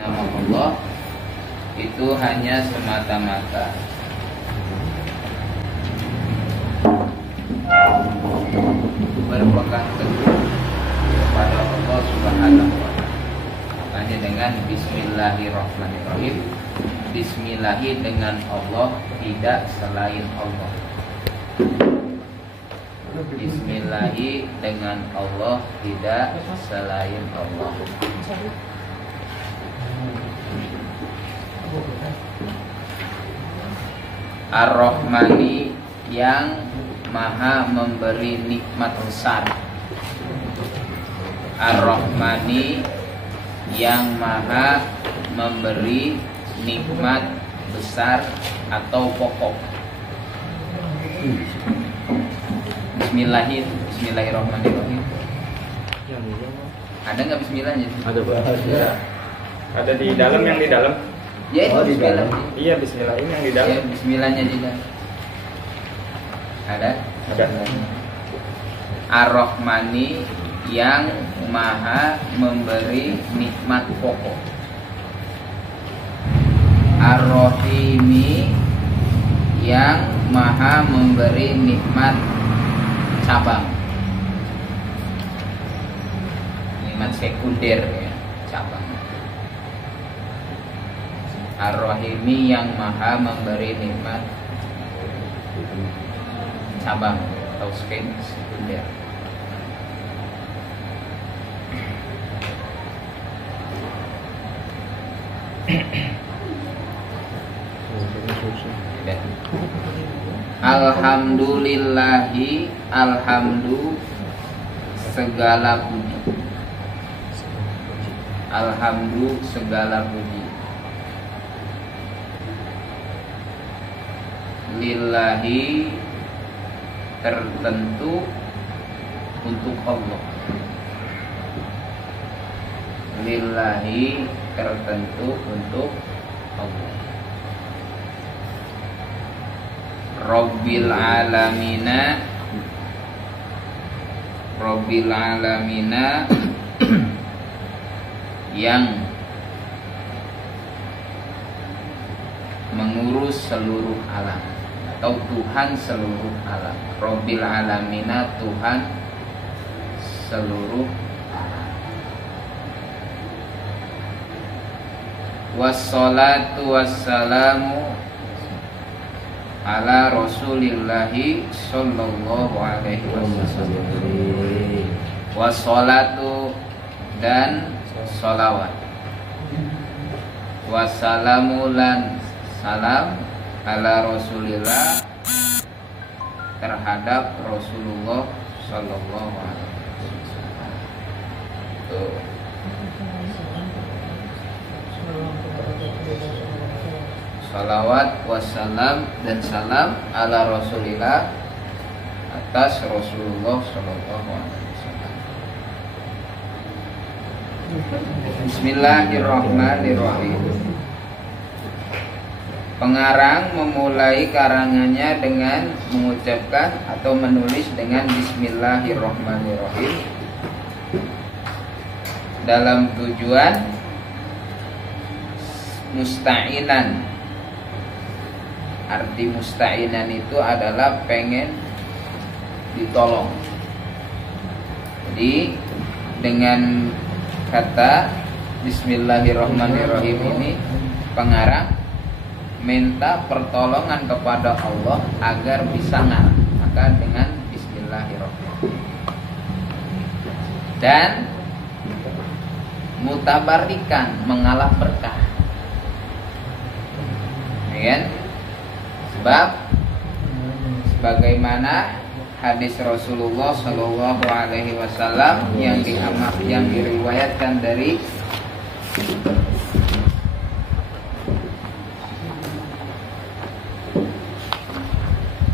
nama Allah itu hanya semata-mata berpegang teguh kepada Allah Subhanahu wa Ta'ala. Makanya dengan Bismillahirrahmanirrahim, Bismillahi dengan Allah, tidak selain Allah. Bismillahi dengan Allah, tidak selain Allah. Ar-Rahmani, yang maha memberi nikmat besar. Ar-Rahmani, yang maha memberi nikmat besar atau pokok. Bismillahirrahmanirrahim. Ada nggak Bismillahnya? Ada Pak. Ya. Ada di dalam, yang di dalam. Ya itu Bismillah. Iya, Bismillah ini yang di dalam. Ya, Bismillahnya di dalam. Ada? Ada. Ar-Rahmani, yang maha memberi nikmat pokok. Ar-Rahimi, yang maha memberi nikmat cabang, nikmat sekunder ya, cabang. Ar-Rahimi, yang maha memberi nikmat cabang atau sekunder. Alhamdulillahi, alhamdu segala puji. Alhamdu segala puji. Lillahi, tertentu untuk Allah. Lillahi, tertentu untuk Allah. Rabbil alamina, Rabbil alamina, yang mengurus seluruh alam atau Tuhan seluruh alam. Rabbil alamina, Tuhan seluruh alam. Wassalatu wassalamu ala Rasulillahi sallallahu alaihi wasallam. Wassalatu, dan sholawat. Wassalamu, lan salam, ala Rasulillah, terhadap Rasulullah sallallahu alaihi wasallam. Salawat wassalam, dan salam ala Rasulillah, atas Rasulullah sallallahu alaihi wasallam. Bismillahirrahmanirrahim. Pengarang memulai karangannya dengan mengucapkan atau menulis dengan Bismillahirrahmanirrahim dalam tujuan musta'inan. Arti musta'inan itu adalah pengen ditolong. Jadi dengan kata Bismillahirrahmanirrahim ini, pengarang minta pertolongan kepada Allah agar bisa ngarang. Maka dengan Bismillahirrahmanirrahim. Dan mutabarikan, mengalah berkah. Ya kan? Sebab sebagaimana hadis Rasulullah Shallallahu Alaihi Wasallam yang diriwayatkan dari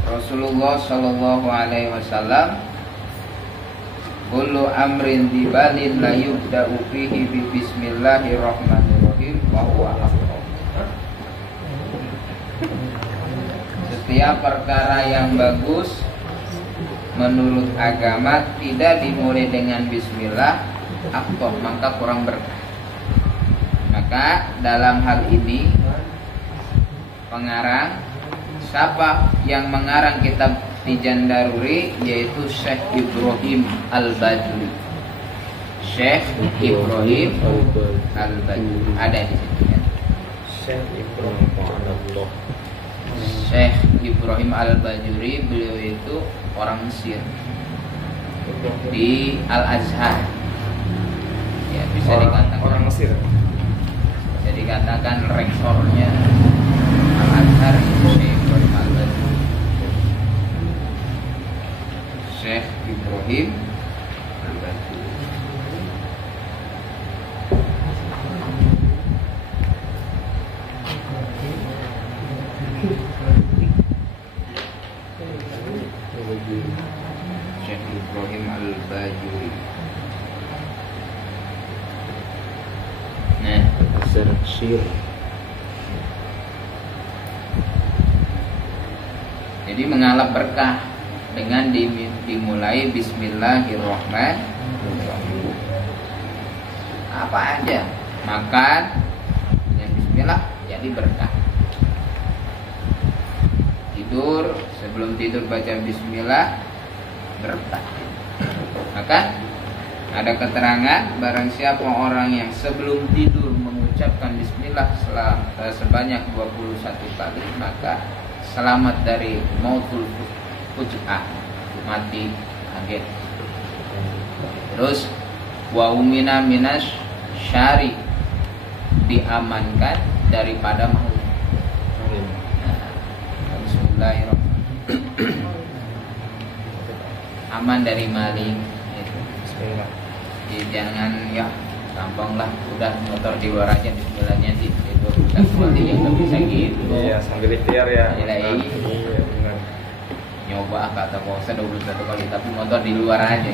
Rasulullah Shallallahu Alaihi Wasallam, kullu amrin dibalin la yubda'u fihi bi bismillahirrahmanirrahim wa huwa afdal. Setiap perkara yang bagus menurut agama tidak dimulai dengan bismillah, afdal, maka kurang berkah. Maka dalam hal ini pengarang, siapa yang mengarang kitab Tijan Daruri, yaitu Syekh Ibrahim Al-Bajuri. Syekh Ibrahim Al-Bajuri ada di situ ya. Syekh Ibrahim Al-Bajuri, beliau itu orang Mesir di Al-Azhar. Ya, bisa dikatakan orang Mesir. Bisa dikatakan rektornya Al-Azhar itu Syekh Ibrahim Al-Bajuri. Syekh Ibrahim Al-Bajuri. Syekh Ibrahim Al-Bajuri. Nah, jadi mengalap berkah dengan dimulai Bismillahirrahmanirrahim. Apa aja makan dengan Bismillah jadi berkah. Tidur, sebelum tidur baca Bismillah berkah. Maka ada keterangan barang siapa orang yang sebelum tidur mengucapkan Bismillah sebanyak 21 kali, maka selamat dari mautul fuj'ah, mati kaget. Terus wa umina minas syari, diamankan daripada maut. Bismillahirrahmanirrahim. Aman dari maling itu. Bismillah. Jadi jangan ya gampang lah, udah motor di luar aja Bismillahnya sih itu kan seperti yang nggak bisa gitu. Iya, sambil ikhtiar ya. Iya, benar. Nyoba kata puasa 21 kali tapi motor di luar aja.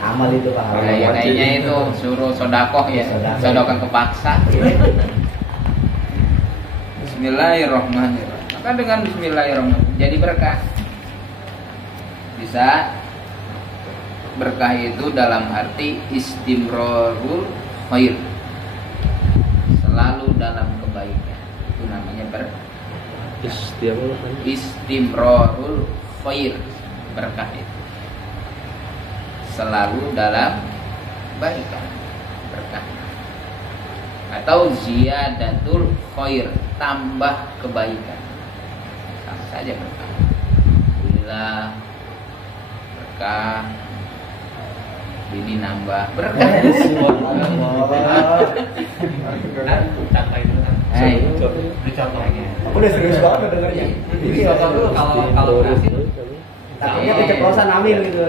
Amal itu Pak. Nah, yang kayaknya itu suruh sodakoh ya, sodakoh kepaksa. Bismillahirrahmanirrahim. Maka dengan Bismillahirrahmanirrahim jadi berkah. Bisa berkah itu dalam arti istimrarul khair, selalu dalam kebaikan, itu namanya istimrarul khair, berkah itu selalu dalam kebaikan, berkah. Atau ziyadatul khair, tambah kebaikan, sama saja berkah. Bila berkah ini nambah berkah. Hai, Aku udah serius banget dengarnya. Jadi kalau berhasil, takutnya keceplosan amin gitu.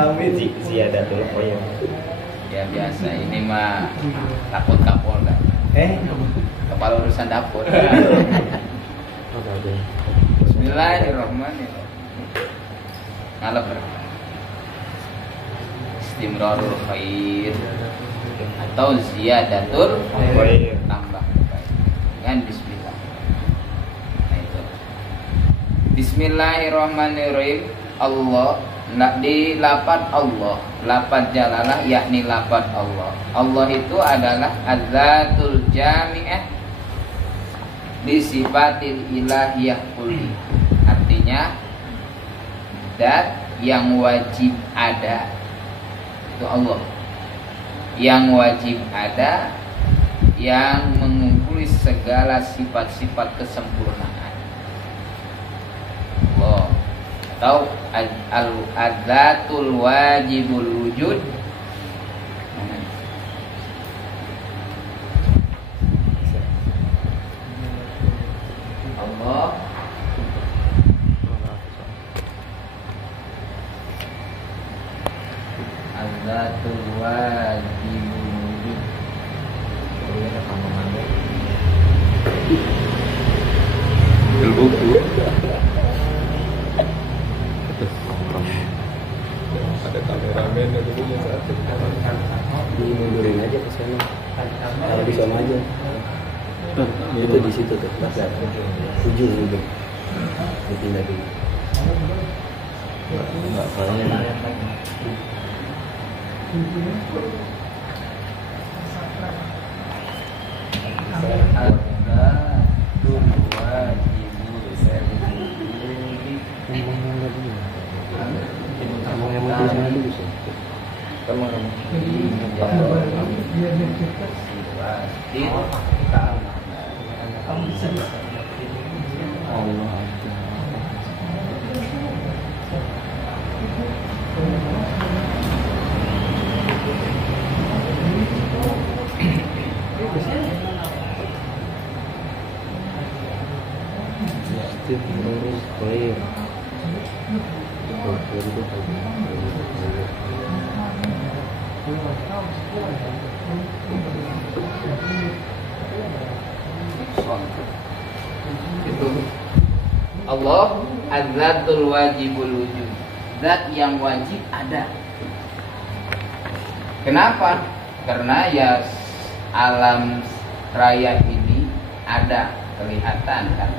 Amin. Ziyadatul khair. Ya biasa, ini mah takut Kapolda. Kepala urusan dapur. Bismillahirrahmanirrahim. Ngalap berkah. Istimrarul khair atau ziyadatul khair, tambah kebaikan dengan bismillah. Nah itu. Bismillahirrahmanirrahim. Allah, di lafaz Allah, lafaz jalalah yakni lafaz Allah. Allah itu adalah az-zatul jami'ah li sifatil ilahiyah kulli. Artinya zat yang wajib ada, itu Allah, yang wajib ada, yang mengumpuli segala sifat-sifat kesempurnaan. Allah atau al-adzatul wajibul wujud. Allah al-adzatul wajibul wujud. Buku. Ada kameramen yang dulu saat Dimundurin aja ke sana. Kalau di sana aja. Itu di situ tuh. Ujung. Dipindah dulu. Enggak kalian. sifatil Allah ada. Istighfarus khair. Itu Allah az-zatul wajibul wujud, zat yang wajib ada. Kenapa? Karena ya alam raya ini ada, kelihatan kan,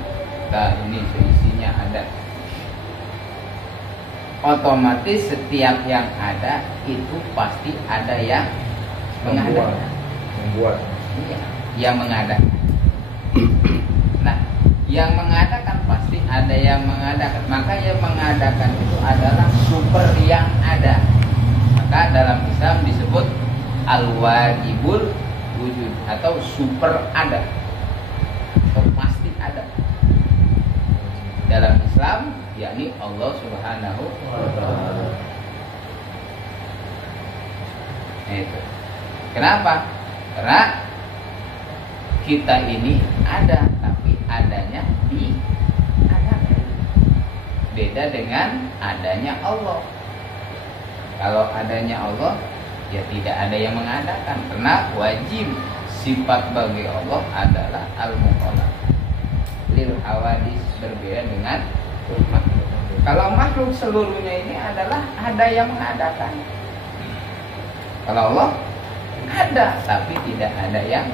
nah, ini seisinya ada. Otomatis setiap yang ada itu pasti ada yang mengadakan. Membuat. Iya, yang mengadakan. Nah, yang mengadakan pasti ada yang mengadakan. Maka yang mengadakan itu adalah super yang ada. Maka dalam Islam disebut al-wajibul wujud atau super ada. Atau pasti ada. Dalam Islam yakni Allah Subhanahu wa ta'ala. Itu. Kenapa? Karena kita ini ada, tapi adanya diadakan. Beda dengan adanya Allah. Kalau adanya Allah, ya tidak ada yang mengadakan. Karena wajib sifat bagi Allah adalah al-mukhalaf lil hawadis, berbeda dengan makhluk. Kalau makhluk seluruhnya ini adalah ada yang mengadakan. Kalau Allah ada tapi tidak ada yang,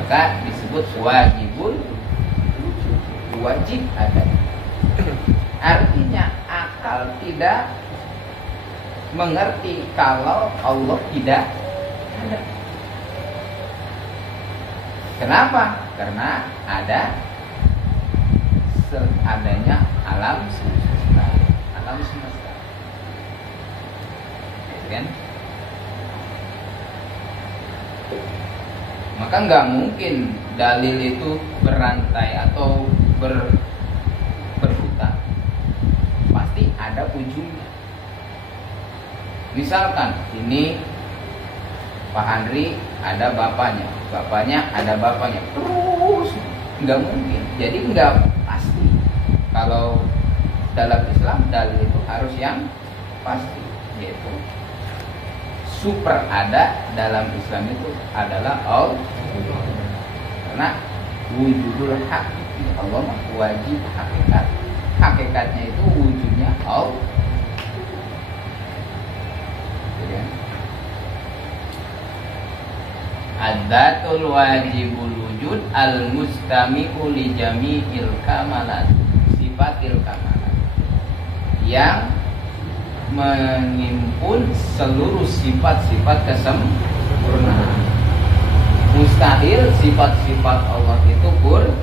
maka disebut wajibul wujud, wajib ada. Artinya akal tidak mengerti kalau Allah tidak ada. Kenapa? Karena ada adanya alam semesta, alam semesta, kan? Maka nggak mungkin dalil itu berantai atau berputar. Pasti ada ujungnya. Misalkan ini Pak Andri ada bapaknya, bapaknya ada bapaknya, terus nggak mungkin. Jadi nggak pasti. Kalau dalam Islam dalil itu harus yang pasti, yaitu super ada dalam Islam itu adalah Allah. Karena wujudul hak, Allah mah wajib hakikat. Hakikatnya itu wujudnya Allah. Adzatul wajibul wujud al-mustami'u li jami'il kamalat, sifatil kamalat, yang mengimpun seluruh sifat-sifat kesempurnaan. Mustahil sifat-sifat Allah itu kurang.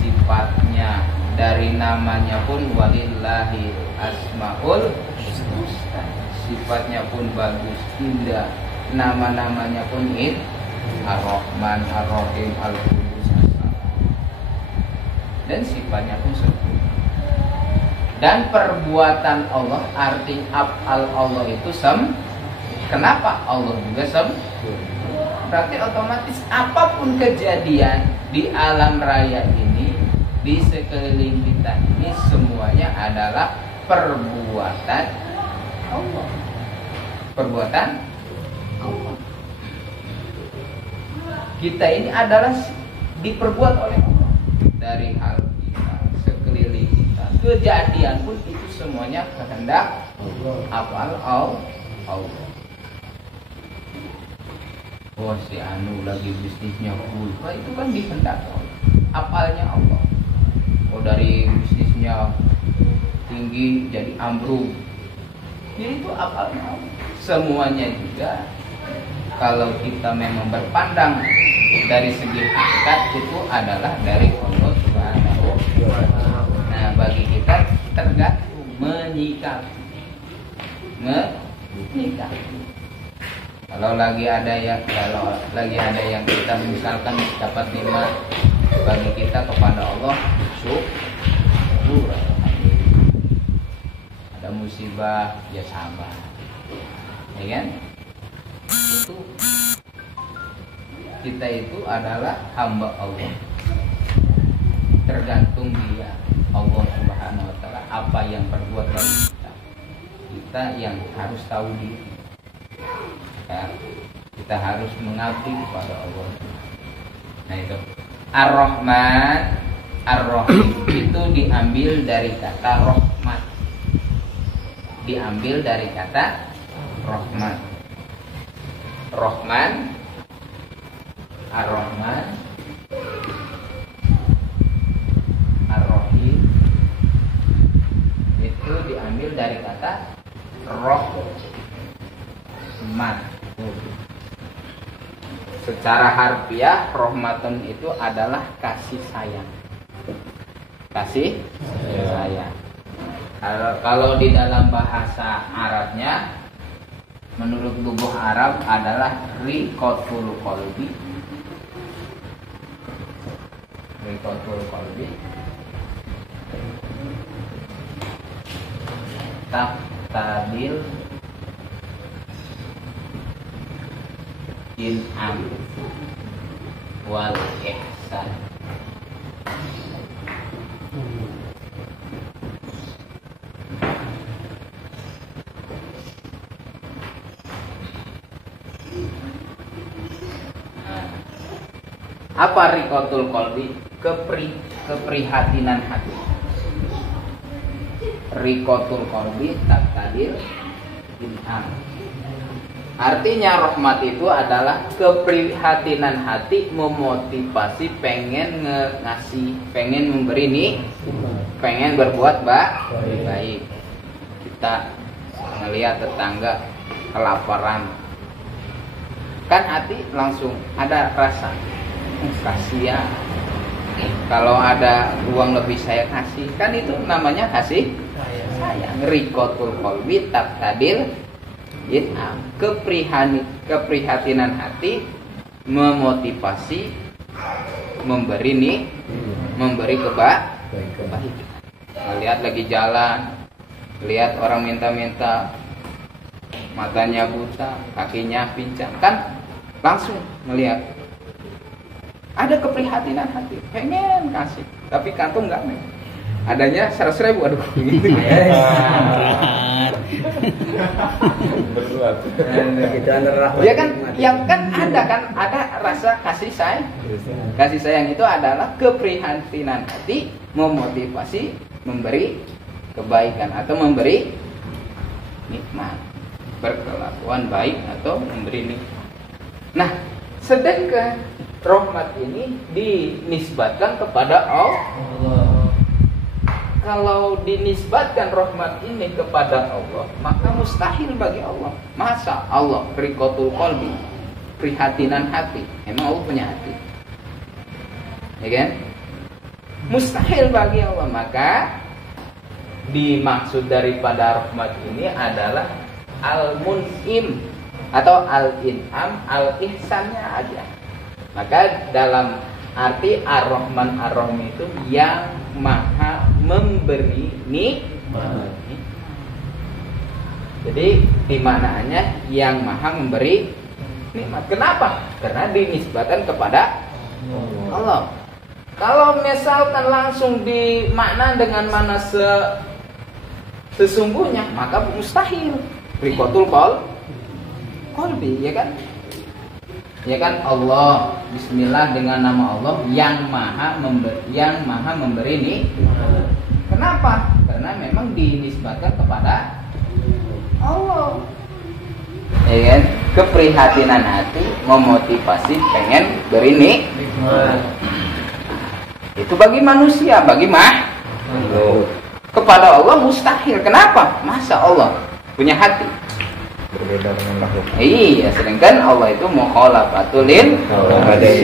Sifatnya dari namanya pun walillahil asmaul husna. Sifatnya pun bagus, indah. Nama-namanya pun Ar-Rahman, Ar-Rahim, Al-Qudus, As-Salam. Dan sifatnya pun sempurna. Dan perbuatan Allah, arti af'al Allah itu kenapa Allah juga berarti otomatis apapun kejadian di alam raya ini, di sekeliling kita ini, semuanya adalah perbuatan Allah. Perbuatan Allah. Kita ini adalah diperbuat oleh Allah. Dari hal kita, sekeliling kita, kejadian pun itu semuanya kehendak af'al Allah. Oh, si Anu lagi bisnisnya full, itu kan dikehendak Allah. Af'alnya Allah. Oh, dari bisnisnya tinggi jadi ambruk, jadi itu af'alnya Allah. Semuanya juga kalau kita memang berpandang dari segi hakikat itu adalah dari Allah Subhanahu wa ta'ala. Nah, bagi kita tergantung menyikapi nikah. Kalau lagi ada yang kita misalkan dapat nikmat bagi kita kepada Allah, syukur. Ada musibah, ya sabar, ya kan? Itu kita itu adalah hamba Allah, tergantung dia Allah Subhanahu Wa Taala apa yang berbuat bagi kita yang harus tahu diri. Ya, kita harus mengabdi kepada Allah. Nah itu Ar-Rahman, Ar-Rahim itu diambil dari kata rahmat, diambil dari kata rahmat. Rahman, Ar-Rahman, Ar-Rahim itu diambil dari kata rahmat. Secara harfiah rahmatun itu adalah kasih sayang. Kasih sayang. Kalau di dalam bahasa Arabnya, menurut lughah Arab adalah riqatul qalbi. Riqatul qalbi. Taqtadil in'am wal ihsan. Apa riqatul qalbi? Keprihatinan hati. Riqatul qalbi taqtadil in'am. Artinya rahmat itu adalah keprihatinan hati, memotivasi pengen ngasih, pengen memberi nih, pengen berbuat baik. Kita melihat tetangga kelaparan, kan hati langsung ada rasa kasihan. Kalau ada uang lebih saya kasih, kan itu namanya kasih sayang. Riqatul qalbi taqtadil in'am. Keprihatinan hati, memotivasi memberi nih, memberi kebaikan. Lihat lagi jalan, lihat orang minta-minta, matanya buta, kakinya pincang, kan langsung melihat ada keprihatinan hati, pengen kasih, tapi kantong nggak nih. Adanya 100.000, aduh gitu ya kan, yang kan ada rasa kasih sayang. Kasih sayang itu adalah keprihatinan hati, memotivasi memberi kebaikan atau memberi nikmat, berkelakuan baik atau memberi nikmat. Nah, sedangkan rahmat ini dinisbatkan kepada Allah. Kalau dinisbatkan rahmat ini kepada Allah, maka mustahil bagi Allah. Masa Allah riqatul qalbi, prihatinan hati. Emang Allah punya hati? Ya kan? Mustahil bagi Allah. Maka dimaksud daripada rahmat ini adalah al-mun'im atau al-in'am, al-ihsannya aja. Maka dalam arti Ar-Rahman Ar-Rahim itu yang maha memberi nikmat. Jadi dimanaannya yang maha memberi nikmat. Kenapa? Karena dinisbatkan kepada Allah. Kalau misalkan langsung dimakna dengan mana sesungguhnya, maka mustahil. Riqatul qalbi, ya kan? Ya kan, Allah, bismillah, dengan nama Allah yang maha memberi nikmat. Kenapa? Karena memang dinisbatkan kepada Allah. Ya kan? Keprihatinan hati, memotivasi pengen beri nikmat. Itu bagi manusia, bagi makhluk. Kepada Allah mustahil. Kenapa? Masa Allah punya hati? Berbeda dengan makhluk. Iya, sedangkan Allah itu mukhalafatul lil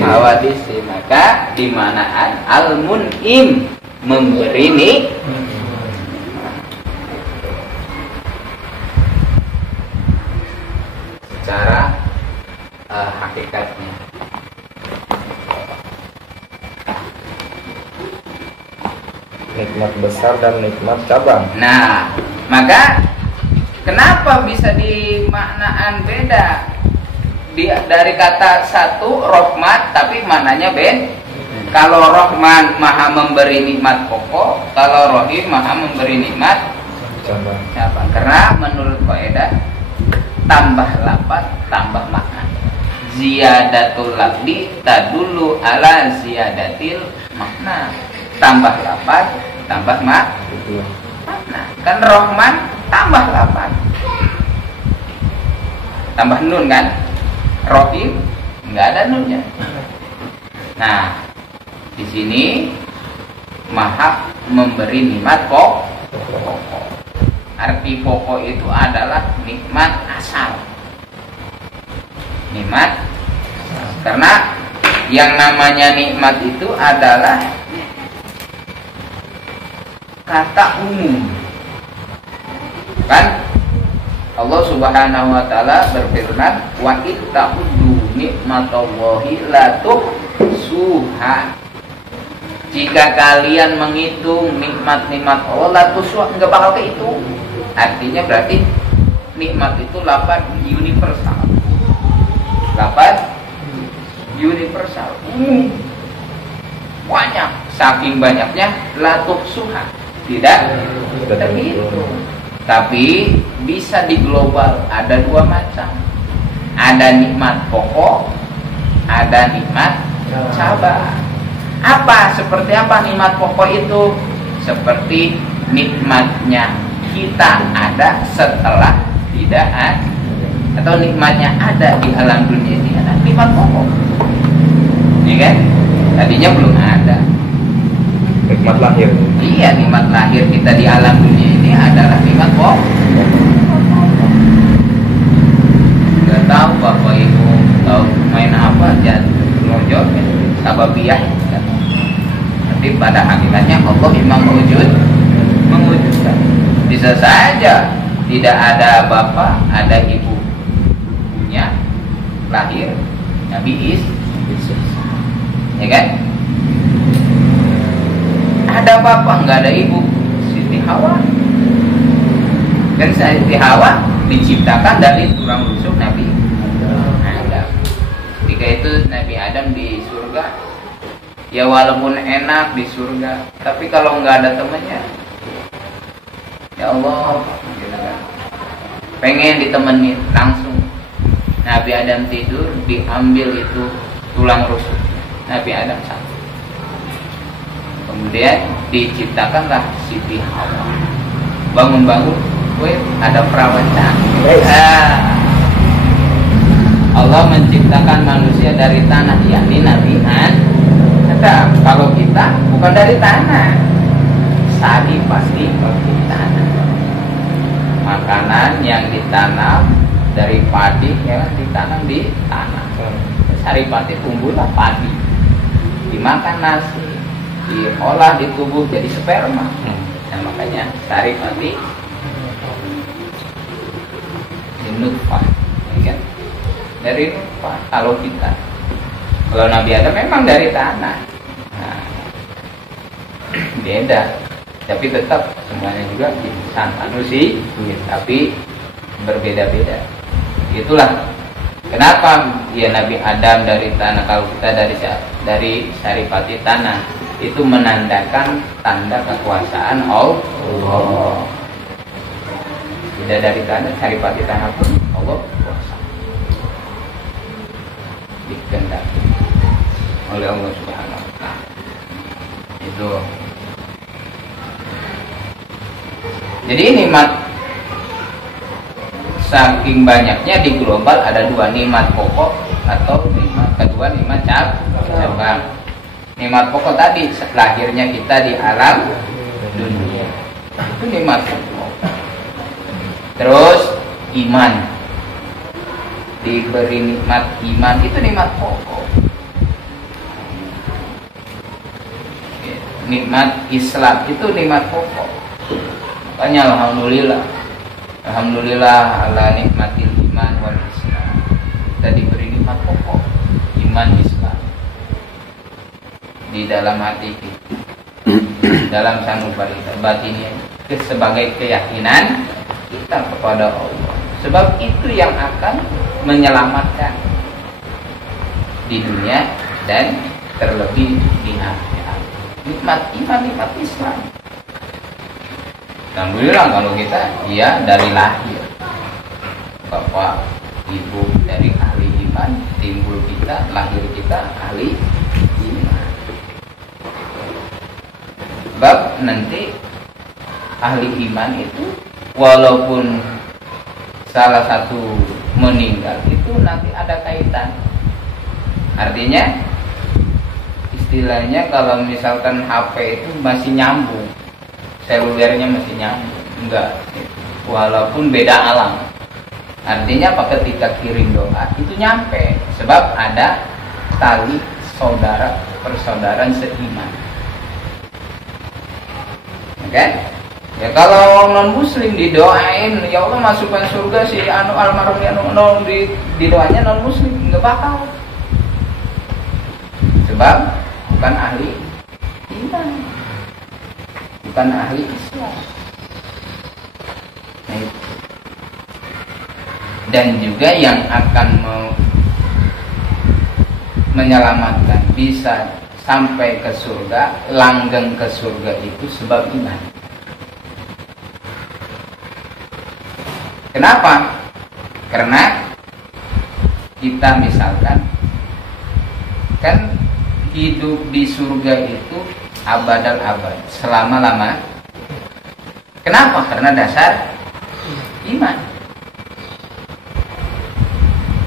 hawadisi. Maka dimanaan al-mun'im, memberi nikmat. hakikatnya. Nikmat besar dan nikmat cabang. Nah, maka kenapa bisa dimaknaan beda? Dari kata satu rahmat, tapi maknanya beda. Kalau Rahman maha memberi nikmat pokok, kalau Rahim maha memberi nikmat Cabang. cabang. Karena menurut kaidah tambah lafaz tambah makna. Ziyadatul lafzi tadullu ala ziyadatil makna. Tambah lafaz tambah makna. Kan Rahman tambah lafaz tambah nun kan. Rahim nggak ada nunnya. Nah, di sini maha memberi nikmat pokok. Arti pokok itu adalah nikmat asal. Nikmat karena yang namanya nikmat itu adalah kata umum. Kan Allah Subhanahu wa taala berfirman, "Wa ittaquddu nikmatallahi la tuhsuha." Jika kalian menghitung nikmat-nikmat Allah, la tuhsuha, enggak bakal kehitung. Artinya berarti nikmat itu lafaz universal. Lafaz universal. Banyak, saking banyaknya la tuhsuha. Tidak terhitung. Tapi bisa diglobal, ada dua macam. Ada nikmat pokok, ada nikmat cabang. Apa? Seperti apa nikmat pokok itu? Seperti nikmatnya kita ada setelah tidak ada, atau nikmatnya ada di alam dunia ini ada nikmat pokok. Ya kan? Tadinya belum ada. Nikmat lahir. Iya, nikmat lahir kita di alam dunia ini adalah nikmat pokok. Gak tahu bapak ibu tahu main apa aja, lonjor, sababiyah. Nanti pada hakikatnya Allah memang mewujudkan. Bisa saja tidak ada bapak, ada ibu punya lahir Nabi Isa, ya kan? Ada bapak, nggak ada ibu, Siti Hawa. Dan Siti Hawa diciptakan dari tulang rusuk Nabi Adam. Ketika itu Nabi Adam di surga, ya walaupun enak di surga, tapi kalau nggak ada temannya, ya Allah, gitu kan. Pengen ditemenin langsung. Nabi Adam tidur, diambil itu tulang rusuk Nabi Adam satu. Kemudian diciptakanlah Siti Hawa. Bangun-bangun, ada perawan cantik. Allah menciptakan manusia dari tanah, yakni Nabi Adam. Kalau kita bukan dari tanah, sari pasti dari tanah. Makanan yang ditanam dari padi, ya kan, ditanam di tanah. Sari padi tumbuhlah padi, dimakan nasi, diolah di tubuh jadi sperma. Nah, makanya sari pati nutfah, ya kan? Dari nutfah. Kalau Nabi Adam memang dari tanah. Nah, beda, tapi tetap semuanya juga insan manusia, tapi berbeda-beda. Itulah kenapa ya Nabi Adam dari tanah, kalau kita dari saripati tanah, itu menandakan tanda kekuasaan Allah. Tidak dari tanah, saripati tanah pun Allah kuasa, dikehendaki oleh Allah Subhanahu wa ta'ala. Itu. Jadi nikmat saking banyaknya di global ada dua, nikmat pokok atau nikmat kedua nikmat cabang. Nikmat pokok tadi lahirnya kita di alam dunia, itu nikmat pokok. Terus iman, diberi nikmat iman, itu nikmat pokok. Nikmat Islam itu nikmat pokok. Makanya alhamdulillah ala nikmatil iman wal Islam, kita diberi nikmat pokok. di dalam hati kita, dalam sanubarita batinnya, sebagai keyakinan kita kepada Allah. Sebab itu yang akan menyelamatkan di dunia dan terlebih di akhirat. Nikmat iman, nikmat Islam. Alhamdulillah kalau kita ya dari lahir, bapak ibu dari ahli iman, timbul kita, lahir kita ahli iman. Sebab nanti ahli iman itu walaupun salah satu meninggal itu nanti ada kaitan. Artinya istilahnya kalau misalkan HP itu masih nyambung, selulernya masih nyambung, enggak, walaupun beda alam. Artinya apa? Ketika kirim doa itu nyampe, sebab ada tali saudara persaudaraan seiman. Oke? Ya kalau non muslim didoain, ya Allah masukkan surga si almarhum di doanya non muslim nggak bakal. Sebab bukan ahli iman, bukan ahli Islam. Nah, itu. Dan juga yang akan menyelamatkan bisa sampai ke surga, langgeng ke surga itu sebab iman. Kenapa? Karena kita misalkan kan hidup di surga itu abadal abad, selama-lama. Kenapa? Karena dasar iman.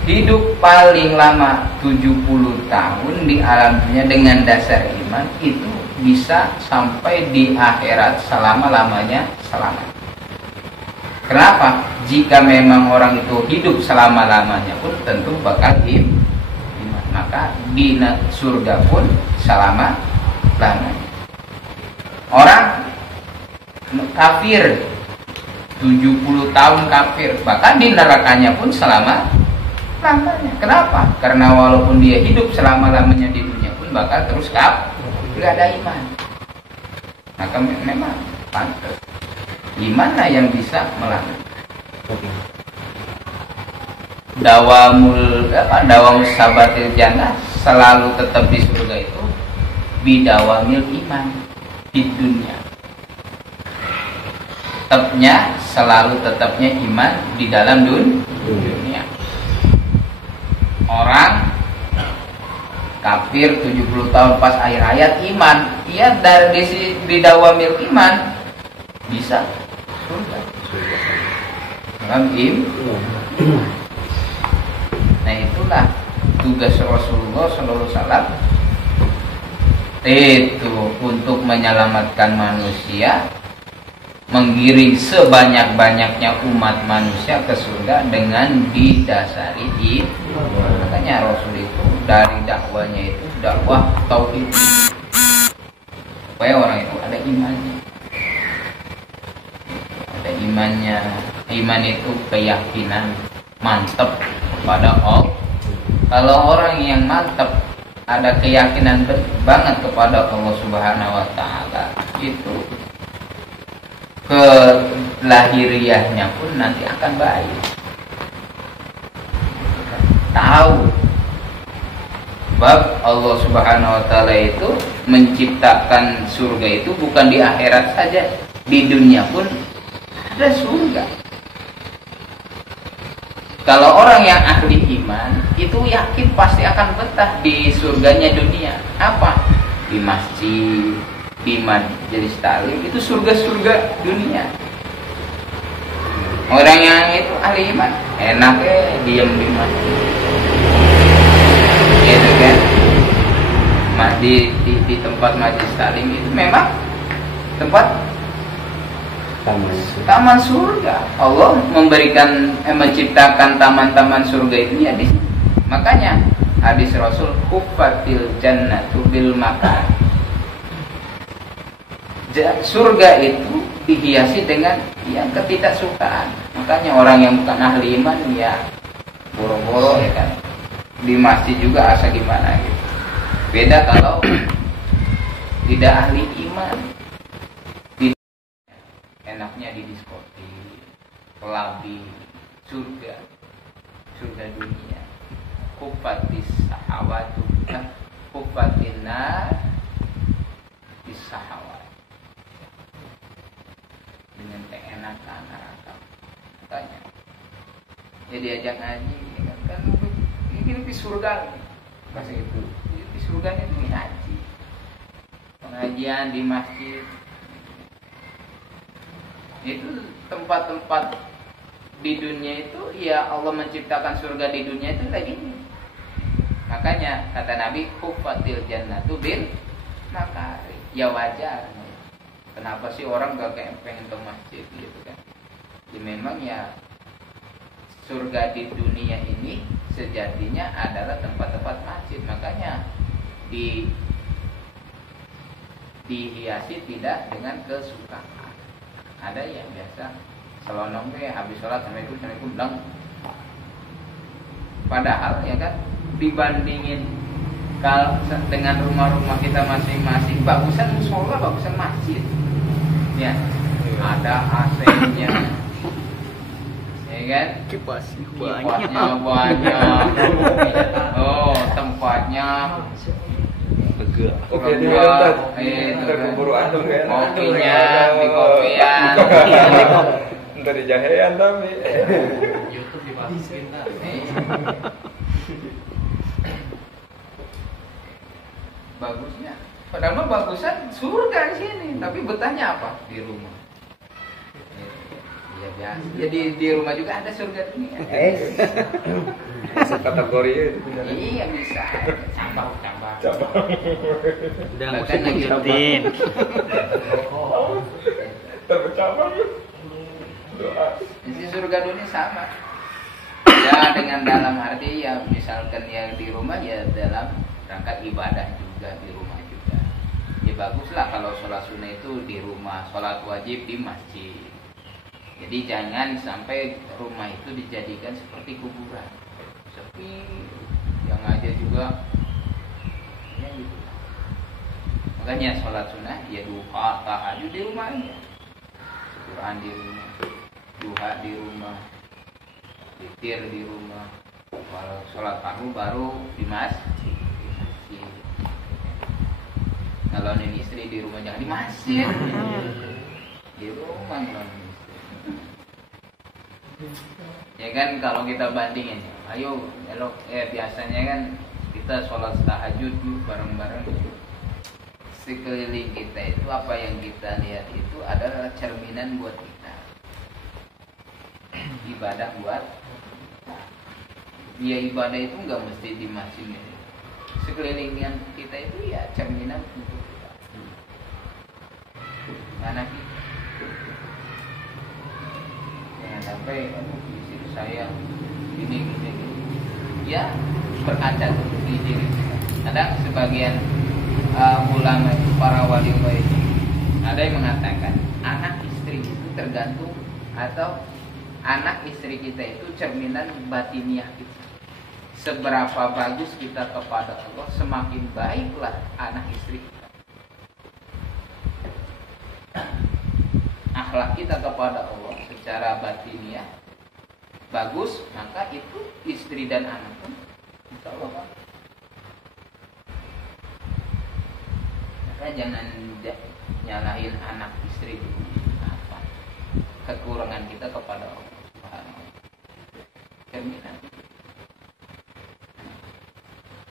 Hidup paling lama 70 tahun di alam dunia dengan dasar iman itu bisa sampai di akhirat selama-lamanya selamat. Kenapa? Jika memang orang itu hidup selama-lamanya pun tentu bakal iman. Maka di surga pun selama-lamanya. Orang kafir 70 tahun kafir, bahkan di nerakanya pun selama-lamanya. Kenapa? Karena walaupun dia hidup selama-lamanya di dunia pun bakal terus tidak ada iman. Maka memang pantas imanlah yang bisa melakukan dawamul sabatil jannah, selalu tetap di surga itu bidawamil iman di dunia. Tetapnya iman di dalam dunia. Orang kafir 70 tahun pas akhir hayat iman, ia dari bidawamil iman bisa surga. Dalam Nah itulah tugas Rasulullah SAW itu untuk menyelamatkan manusia, menggiring sebanyak-banyaknya umat manusia ke surga dengan didasari iman. Makanya Rasul itu dari dakwanya itu dakwah tauhid, supaya orang itu ada imannya. Ada imannya. Iman itu keyakinan mantap kepada Allah. Kalau orang yang mantap ada keyakinan banget kepada Allah Subhanahu wa taala, itu kelahiriahnya pun nanti akan baik. Tahu sebab Allah Subhanahu wa taala itu menciptakan surga itu bukan di akhirat saja, di dunia pun ada surga. Kalau orang yang ahli iman itu yakin pasti akan betah di surganya dunia. Apa? Di masjid, di majelis taklim, itu surga-surga dunia. Orang yang itu ahli iman enaknya diam di masjid, gitu kan? Di tempat majelis taklim itu memang tempat taman surga. Allah menciptakan taman-taman surga itu ya di sini. Makanya hadis Rasul, huffatil jannatu bil makan. Surga itu dihiasi dengan yang ketidaksukaan. Makanya orang yang bukan ahli iman ya boro-boro ya kan. Di masjid juga asa gimana gitu. Beda kalau tidak ahli iman. Enaknya di diskotik, kelabi, surga dunia. Kufatis sahawatu, kufatin nar bis sahawat. Dengan keenakan neraka. Tanya. Ya diajak ngaji, kan ini di surga pas itu. Di surganya itu ngaji. Pengajian di masjid. Itu tempat-tempat di dunia itu ya Allah menciptakan surga di dunia itu lagi ini. Makanya kata Nabi hufatil jannatu bil makari. Ya wajar. Kenapa sih orang gak pengen ke masjid gitu kan? Ya memang ya surga di dunia ini sejatinya adalah tempat-tempat masjid. Makanya dihiasi tidak dengan kesukaan. Ada yang biasa selonong habis sholat Assalamualaikum bilang. Padahal ya kan dibandingin kalau dengan rumah-rumah kita masing-masing bagusan musola, bagusan masjid. Ya, ada AC-nya. Ya kan? Kipasnya banyak. Oh, tempatnya Oke, di mana terkeburu antum kan? kopinya di kopian. Entar di jahean tapi. YouTube dimasukin tak? Bagusnya. Padahal mah bagusan surga di sini, tapi betahnya apa? Di rumah. Iya biasa. Jadi di rumah juga ada surga dunia. Masuk kategori itu. Iya bisa. Cabang. Udah Bahkan musik lagi rutin. Terbercabang. Doa. Di surga dunia sama. Ya dengan dalam arti ya misalkan yang di rumah ya dalam rangka ibadah juga di rumah juga. Ya baguslah kalau sholat sunnah itu di rumah, sholat wajib di masjid. Jadi jangan sampai rumah itu dijadikan seperti kuburan. Sepi, yang aja juga ya gitu. Makanya sholat sunnah ya duha, tahajud di rumah aja. Quran di rumah, duha di rumah, witir di rumah. Kalau sholat fardu baru di masjid. Kalau ini istri di rumah jangan di masjid. Di rumah kalau istri. Ya kan kalau kita bandingin, ayo elok biasanya kan kita sholat tahajud bareng-bareng. Sekeliling kita itu apa yang kita lihat itu adalah cerminan buat kita. Ibadah buat ya ibadah itu nggak mesti di masjid. Sekeliling kita itu ya cerminan untuk kita. Anak kita jangan sampai istri saya gini. Ya berkaca di diri kita. Ada sebagian ulama itu para wali itu ada yang mengatakan anak istri itu tergantung atau anak istri kita itu cerminan batiniah kita. Seberapa bagus kita kepada Allah, semakin baiklah anak istri kita. Akhlak kita kepada Allah secara batiniah bagus, maka itu istri dan anak pun insya Allah bagus. Maka jangan nyalahin anak istri dulu. Apa kekurangan kita kepada Allah Subhanahu wa taala. Cerminan.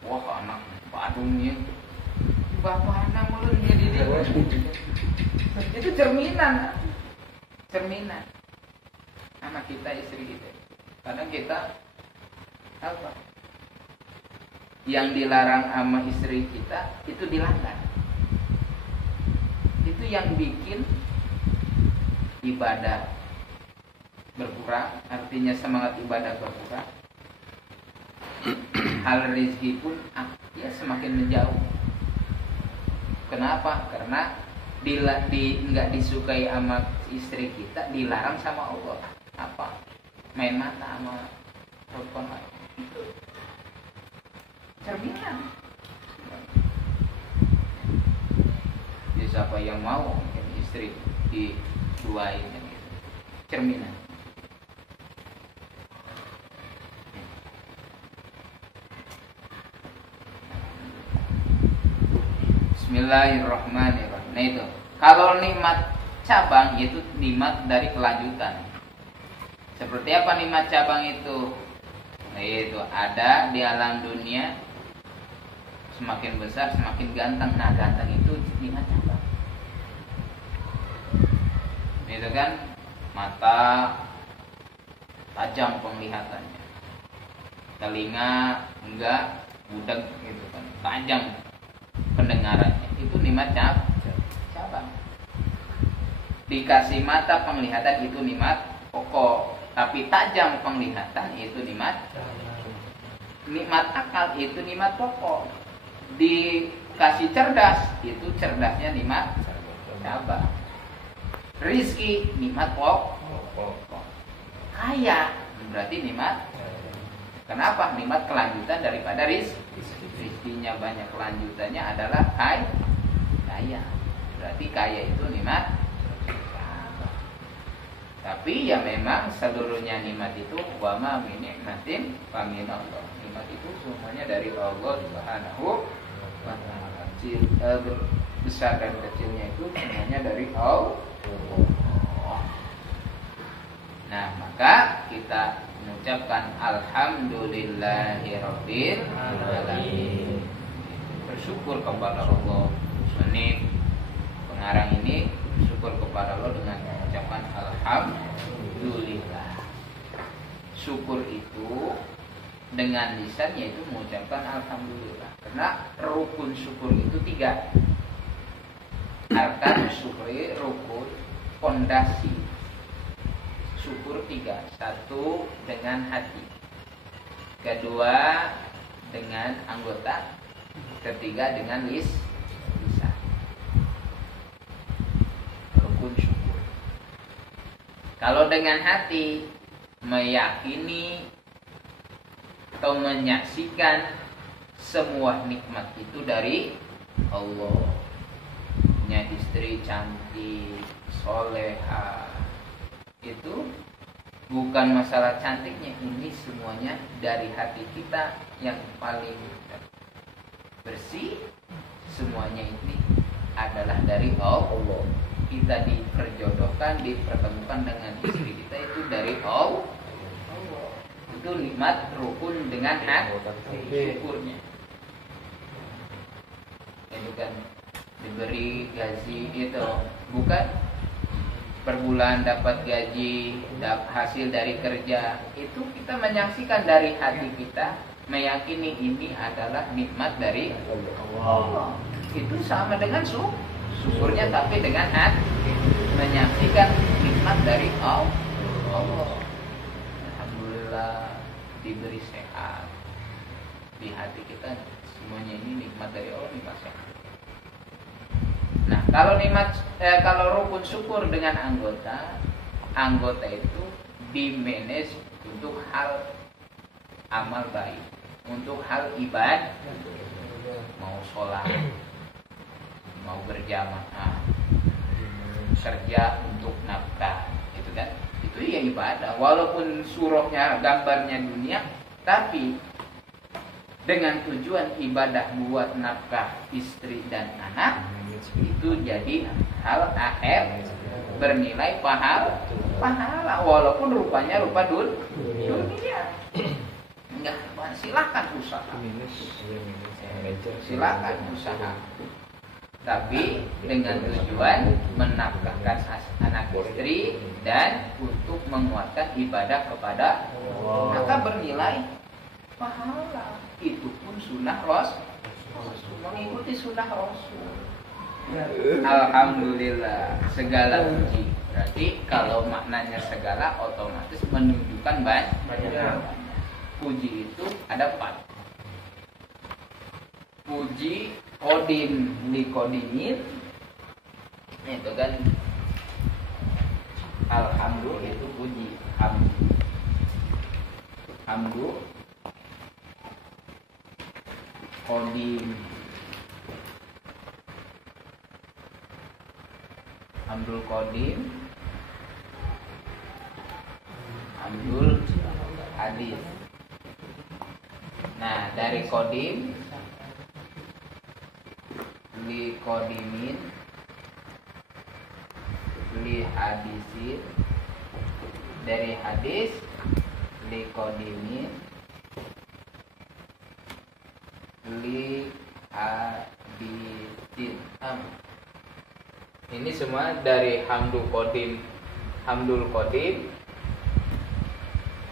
Wah anak padungnya bapak anak mulun jadi dia. Itu cerminan anak kita, istri kita. Karena kita apa yang dilarang sama istri kita itu dilanggar. Itu yang bikin ibadah berkurang, artinya semangat ibadah berkurang. Hal rezeki pun ya semakin menjauh. Kenapa? Karena nggak disukai sama istri kita, dilarang sama Allah. Apa? Main mata sama perempuan lain. Itu cerminan. siapa yang mau istri diduain gitu. Cerminan. Bismillahirrahmanirrahim. Nah itu, kalau nikmat cabang itu nikmat dari kelanjutan. Seperti apa nikmat cabang itu? Nah, itu ada di alam dunia, semakin besar semakin ganteng. Nah, ganteng itu nikmat cabang. Itu kan mata tajam penglihatannya, telinga enggak budak gitu kan, tajam pendengarannya. Itu nikmat cabang. Dikasih mata penglihatan itu nikmat pokok, tapi tajam penglihatan itu nikmat. Nikmat akal itu nikmat pokok. Dikasih cerdas itu cerdasnya nikmat cabang. Rizki nikmat pokok. Kaya berarti nikmat. Kenapa? Nikmat kelanjutan daripada rizkinya banyak, kelanjutannya adalah kaya. Berarti kaya itu nikmat. Tapi ya memang seluruhnya nikmat itu wa ma min nikmatin fa min Allah. Nikmat itu semuanya dari Allah Subhanahu wa taala. Besar dan kecilnya itu semuanya dari Allah. Nah, maka kita mengucapkan alhamdulillahirabbil alamin. Bersyukur kepada Allah. Ini pengarang ini bersyukur kepada Allah dengan mengucapkan alhamdulillah. Syukur itu dengan lisan yaitu mengucapkan alhamdulillah. Karena rukun syukur itu 3. Arkan syukri, rukun, pondasi syukur 3. 1 dengan hati, 2 dengan anggota, 3 dengan lisan. Rukun syukur. Kalau dengan hati meyakini atau menyaksikan semua nikmat itu dari Allah. Punya istri cantik, soleha, itu bukan masalah cantiknya, ini semuanya dari hati kita yang paling bersih. Semuanya ini adalah dari Allah. Kita diperjodohkan, dipertemukan dengan istri kita itu dari Allah. Itu nikmat rukun dengan hati syukurnya. Itu kan diberi gaji itu bukan per bulan dapat gaji, hasil dari kerja, itu kita menyaksikan dari hati kita, meyakini ini adalah nikmat dari Allah. Itu sama dengan syukurnya, tapi dengan hati menyaksikan nikmat dari Allah. Alhamdulillah diberi sehat. Di hati kita semuanya ini nikmat dari Allah, nikmat sehat. Nah, kalau rukun syukur dengan anggota itu dimanage untuk hal amal baik, untuk hal ibadah, mau sholat, mau berjamaah, kerja untuk nafkah, itu kan, itu ya ibadah. Walaupun surahnya gambarnya dunia, tapi dengan tujuan ibadah buat nafkah istri dan anak, itu jadi hal akhir bernilai pahala, walaupun rupanya rupa dunia. Enggak, silakan usaha, tapi dengan tujuan menafkahkan anak istri dan untuk menguatkan ibadah kepada Allah, maka bernilai pahala. Itu pun sunnah Rasul, mengikuti sunnah Rasul. Alhamdulillah, segala puji. Berarti kalau maknanya segala otomatis menunjukkan banyak. Puji itu ada 4. Puji kodim li kodimin, itu kan alhamdulillah, itu puji. Hamdu kodim hamdul qadim, hamdul hadis. Nah, dari qadim li qadimin, li hadisin, dari hadis li qadimin, li hadisin. Ini semua dari hamdul qadim, hamdul qadim,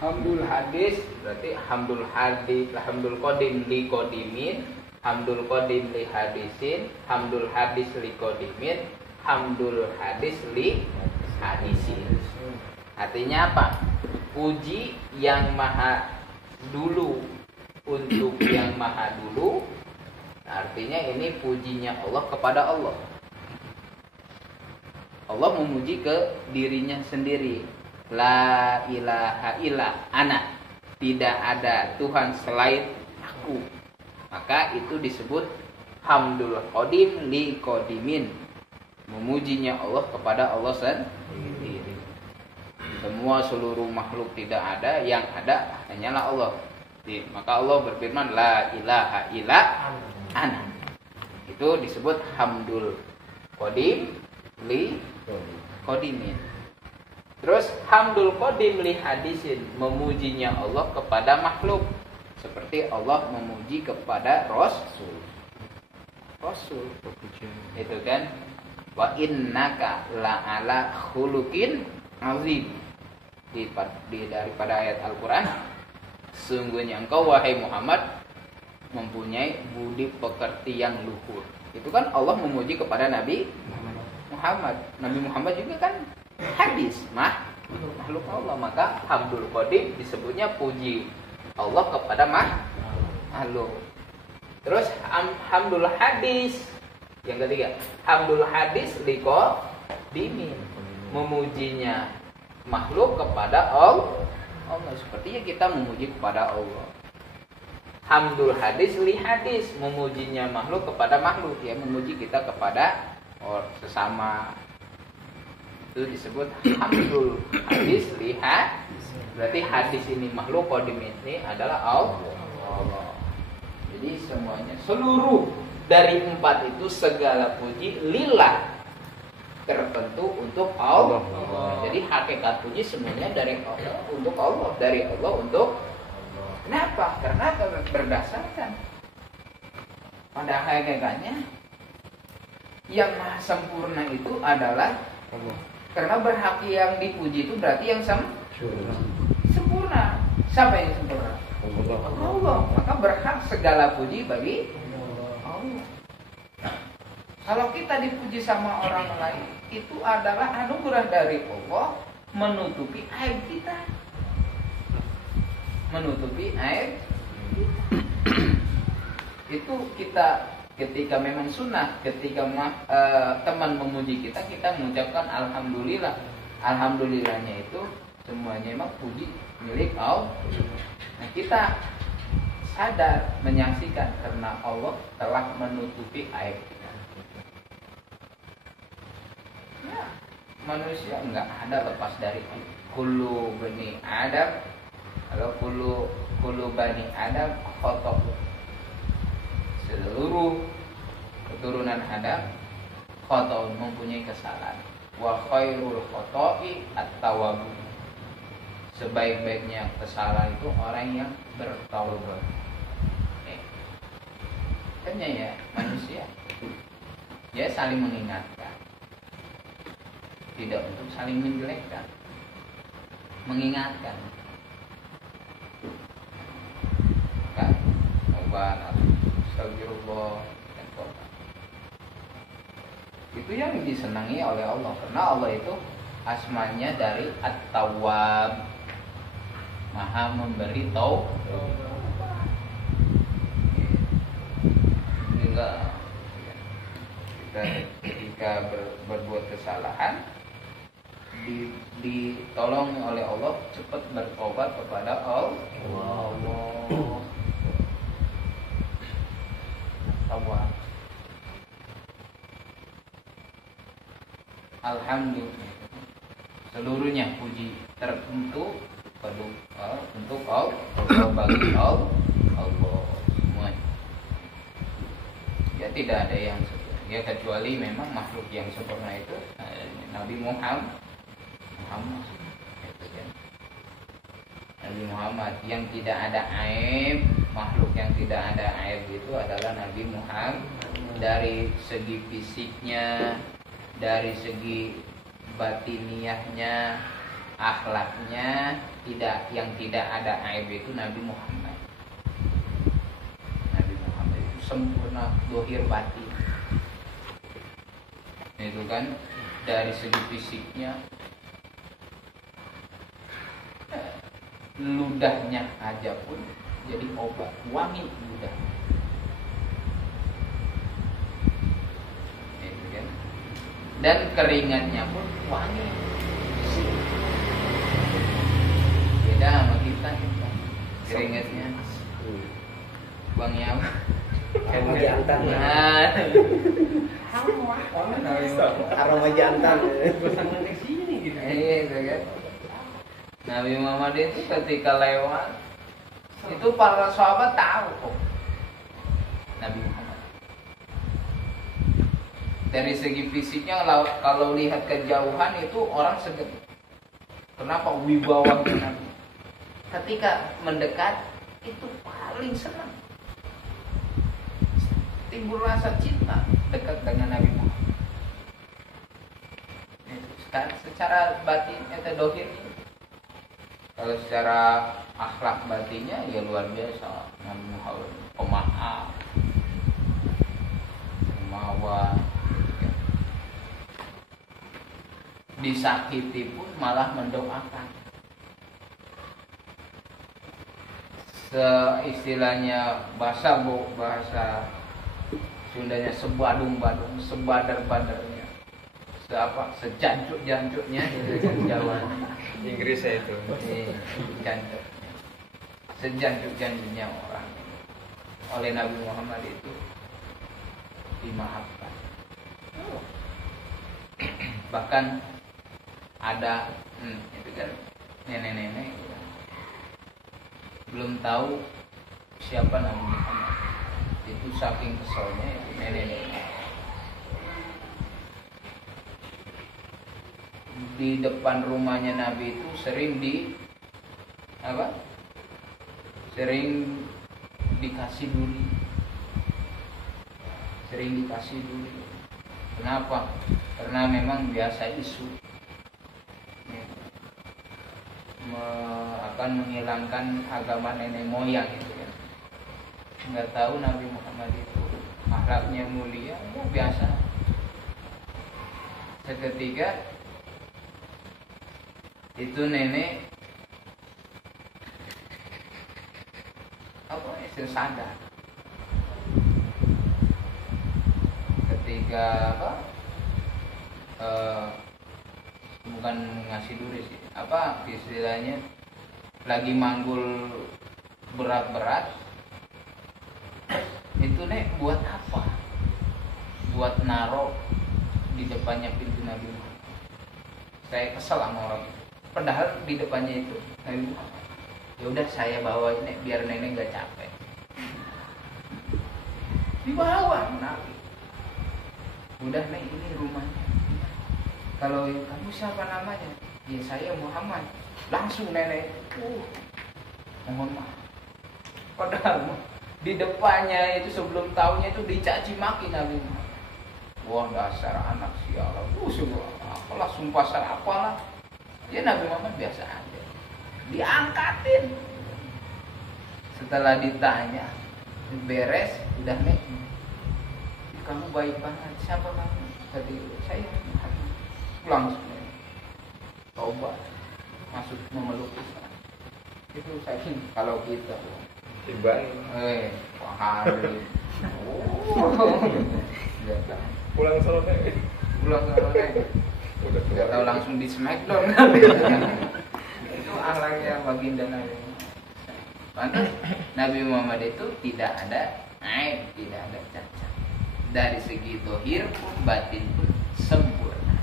hamdul hadis, berarti hamdul hadis, hamdul qadim li qadimin, hamdul qadim li hadisin, hamdul hadis li qadimin, hamdul hadis li hadisin. Artinya apa? Puji yang maha dulu untuk yang maha dulu. Artinya ini pujinya Allah kepada Allah. Allah memuji ke dirinya sendiri. La ilaha illa ana, tidak ada Tuhan selain aku. Maka itu disebut hamdul qadim li qadimin, memujinya Allah kepada Allah sendiri. Semua seluruh makhluk tidak ada, yang ada hanyalah Allah. Maka Allah berfirman la ilaha illa ana. Itu disebut hamdul qadim li qadimin. Terus hamdul qadim li hadisin, memujinya Allah kepada makhluk, seperti Allah memuji kepada Rasul. Itu kan, wa innaka la'ala khuluqin azim. Daripada ayat Al-Qur'an, sungguhnya engkau wahai Muhammad mempunyai budi pekerti yang luhur. Itu kan Allah memuji kepada Nabi Muhammad. Nabi Muhammad juga kan hadis makhluk Allah. Maka hamdul qadim disebutnya puji Allah kepada makhluk. Terus hamdul hadis yang ketiga, hamdul hadis li qadimin, memujinya makhluk kepada Allah. Sepertinya kita memuji kepada Allah. Hamdul hadis li hadis, memujinya makhluk kepada makhluk, ya memuji kita kepada sesama. Itu disebut hamdul hadis li hadis. Berarti hadis ini makhluk, qadim ini adalah Allah. Jadi semuanya, seluruh dari 4 itu segala puji lillah, tertentu untuk Allah. Jadi hakikat puji semuanya dari Allah untuk Allah, dari Allah untuk Allah. Kenapa? Karena berdasarkan pada hakikatnya yang maha sempurna itu adalah Allah. Karena berhak yang dipuji itu berarti yang sempurna. Siapa yang sempurna? Allah. Maka berhak segala puji bagi Allah. Kalau kita dipuji sama orang lain, itu adalah anugerah dari Allah menutupi aib kita. Menutupi aib itu kita ketika memang sunnah, ketika teman memuji kita, kita mengucapkan alhamdulillah. Alhamdulillahnya itu semuanya memang puji milik Allah. Nah, kita sadar menyaksikan karena Allah telah menutupi aib kita. Ya, manusia enggak ada lepas dari itu. Kullu bani Adam, kalau kullu bani Adam khotok. Seluruh keturunan Adam khotok, mempunyai kesalahan. Wa khairul khoto'i at-tawwab. Sebaik-baiknya kesalahan itu orang yang bertaubat. Hanya ya manusia, ya saling mengingatkan, tidak untuk saling menjelekkan, mengingatkan. Kan? Taubat, astagfirullah, dan tobat. Itu yang disenangi oleh Allah, karena Allah itu asmanya dari At-Tawwab, Maha memberi taubat. Kita ketika berbuat kesalahan ditolong oleh Allah, cepat bertobat kepada Allah. walhamdu. Seluruhnya puji tertentu untuk Allah, bagi Allah semuanya. Ya tidak ada yang sempurna. Ya kecuali memang makhluk yang sempurna itu Nabi Muhammad. Itu kan. Nabi Muhammad yang tidak ada aib, makhluk yang tidak ada aib itu adalah Nabi Muhammad. Dari segi fisiknya, dari segi batiniahnya, akhlaknya, yang tidak ada aib itu Nabi Muhammad. Nabi Muhammad itu sempurna dohir batin. Itu kan dari segi fisiknya, ludahnya aja pun jadi obat, wangi ludah. Itu kan. Dan keringatnya pun wangi. Beda sama kita. Keringatnya wangi apa? Aroma jantan. Aroma jantan. Itu kan. Nabi Muhammad itu ketika lewat itu para sahabat tahu kok Nabi Muhammad. Dari segi fisiknya kalau lihat kejauhan itu orang segan. Kenapa wibawanya Nabi? Ketika mendekat itu paling senang. Timbul rasa cinta dekat dengan Nabi Muhammad. Secara batin itu dohirnya. Kalau secara akhlak batinnya ya luar biasa. Nabi Muhammad pemaaf, pemawan, disakiti pun malah mendoakan. Istilahnya bahasa Sundanya sebadung-badung, sebadar-badarnya, sejancuk-jancuknya Jawa. Inggrisnya itu. Jancuk. Sejancuk-jancuknya orang oleh Nabi Muhammad itu dimaafkan. Bahkan ada itu kan nenek-nenek belum tahu siapa Nabi Muhammad. Itu saking keselnya ya, nenek-nenek di depan rumahnya Nabi itu sering dikasih duri. Kenapa? Karena memang biasa isu akan menghilangkan agama nenek moyang itu ya. Nggak tahu Nabi Muhammad itu akhlaknya mulia, ya biasa. Seketika itu nenek sadar ketika bukan ngasih duri sih, istilahnya lagi manggul berat-berat. Itu nek buat apa? Buat naro di depannya pintu Nabi Muhammad. Saya kesel sama orang itu. Padahal di depannya itu Nabi Muhammad. Ya udah saya bawa ini biar nenek nggak capek. Dibawa Nabi. Udah nek ini rumahnya. Kalau kamu siapa namanya? Ya saya Muhammad. Langsung nenek. Mohon maaf. Padahal di depannya itu sebelum tahunnya itu dicaci maki Nabi Muhammad. Wah dasar anak sialan. Apalah sumpah salah apalah. Ya Nabi Muhammad biasa aja. Diangkatin. Setelah ditanya, beres, udah nek. Kamu baik banget. Siapa kamu? Tadi saya Muhammad. Langsung tobat. Masuk memeluk Islam. Itu saya kalau kita Iban. Pak Hari. Pulang sore. Udah Atau langsung di Smackdown. Itu alangnya baginda Nabi. Karena Nabi Muhammad itu tidak ada aib, tidak ada cacat. Dari segi dohir pun batin pun sempurna.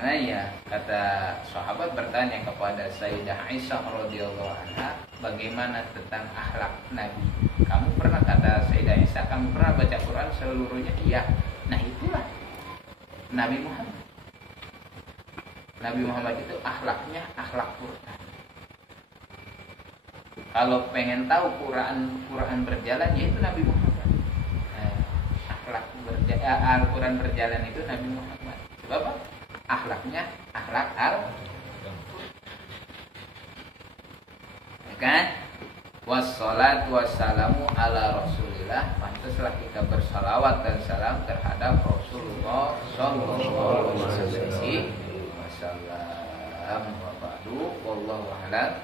Karena ya kata sahabat bertanya kepada Sayyidah Aisyah radhiyallahu anha, bagaimana tentang akhlak Nabi? Kamu pernah, kata Sayyidah Aisyah, kamu pernah baca Quran seluruhnya? Iya. Nah itulah Nabi Muhammad. Nabi Muhammad itu akhlaknya akhlak Quran. Kalau pengen tahu Quran berjalan, yaitu Nabi Muhammad. Al-Quran berjalan itu Nabi Muhammad. Sebab apa? Akhlaknya akhlak ya kan? Wassalatu wassalamu ala Rasulillah. Pantaslah kita bersalawat dan salam terhadap Rasulullah sallallahu alaihi wasallam. Wa ba'du wallahu a'lam.